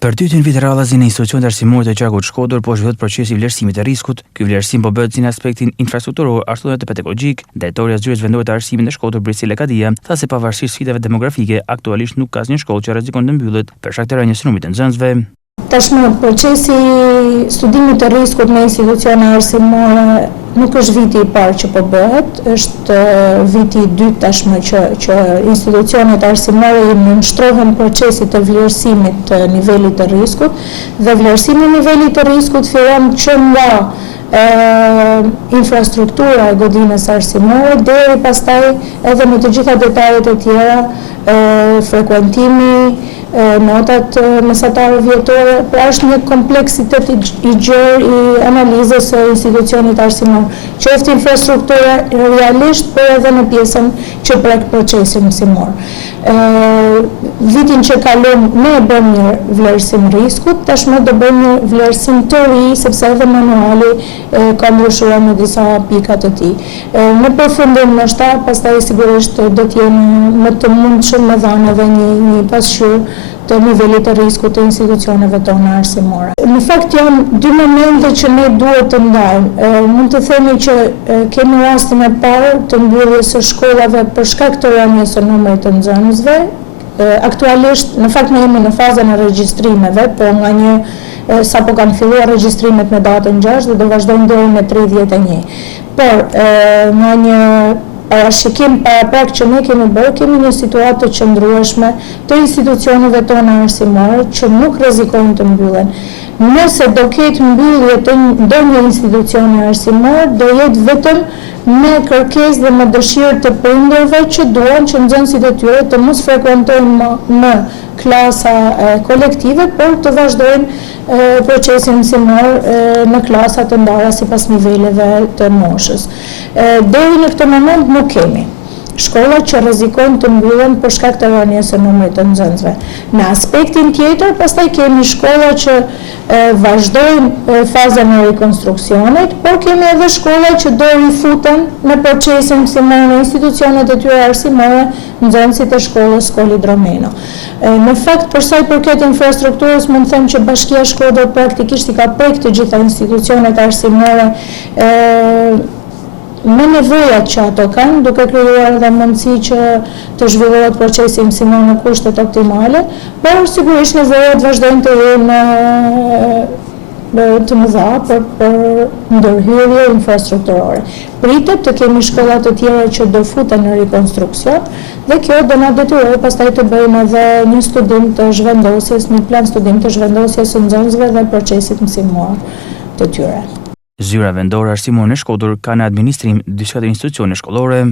Për dytin vit radhazi në institucionet arsimore të qarkut Shkodër po zhvillohet procesi i vlerësimit të rrezikut. Ky vlerësim po bëhet si në aspektin infrastrukturor ashtu edhe pedagogik. Drejtoria e Zyrës Vendore të Arsimit në Shkodër, Brisile Kadia, tha se pavarësisht sfidave demografike, aktualisht nuk ka asnjë shkollë që rrezikon të mbyllet për shkak të rënies së numrit të nxënësve. Tashmë procesi studimit të rrezikut në institucione arsimore nuk është viti i parë që po bëhet, është viti i dytë tashmë që institucionet arsimore i nënshtrohen procesit të vlerësimit të nivelit të rrezikut, dhe vlerësimi i nivelit të rrezikut fillon që nga infrastruktura e godinës arsimore deri pastaj edhe në të gjitha detajet e tjera, frekuentimi, notat mesatare vjetore, pra është një kompleksitet i gjerë i analizës së institucionit arsimor, qoftë infrastruktura realisht, por edhe në pjesën që prek procesin mësimor. Vitin që kalon ne e bëm një vlerësim rrezikut, tashmë do bëjmë një vlerësim të ri, sepse edhe manuali ka ndryshuar në disa pika të tij. Në përfundim ndoshta pastaj sigurisht do të jemi më të mundshëm me dhënë edhe një pasqyrë të nivelit të rrezikut të institucioneve tona arsimore. Në fakt janë dy momente që ne duhet të ndajmë. Mund të themi që kemi rastin e parë të mbylljes së shkollave për shkak të rënies së numrit të nxënësve. Aktualisht, në fakt ne jemi në fazën e regjistrimeve, po nga sapo kanë filluar regjistrimet me datën 6 dhe do vazhdojnë deri në 31. Por nga një parashikim paraprak që ne kemi bërë, kemi një situatë të qëndrueshme të institucioneve tona arsimore që nuk rrezikojnë të mbyllen. Nëse do ketë mbyllje të ndonjë institucioni arsimor, do jetë vetëm me kërkesë dhe me dëshirë të prindërve që duan që nxënësit e tyre të mos frekuentojnë më klasa kolektive, por të vazhdojnë procesin mësimor në klasa të ndara sipas niveleve të moshës. Deri në këtë moment nuk kemi shkolla që rrezikojnë të mbyllen për shkak të rënies së numrit të nxënësve. Në aspektin tjetër, pastaj kemi shkolla që vazhdojnë fazën e rekonstruksionit, por kemi edhe shkolla që do rifuten në procesin mësimor në institucionet e tyre arsimore nxënësit e shkollës Skoli Dromeno. Në fakt, për sa i përket infrastrukturës, mund të them që Bashkia Shkodër praktikisht i ka prek të gjitha institucionet arsimore me nevojat që ato kanë, duke krijuar edhe mundësi që të zhvillohet procesi mësimor në kushtet optimale, por sigurisht nevojat vazhdojnë të jenë të mëdha për ndërhyrje infrastrukturore. Pritet të kemi shkolla të tjera që do futen në rekonstruksion dhe kjo do na detyrojë pastaj të bëjmë edhe një studim të zhvendosjes, një plan studim të zhvendosjes së nxënësve dhe procesit mësimor të tyre. Zyra vendore arsimore në Shkodër ka në administrim disa institucione shkollore.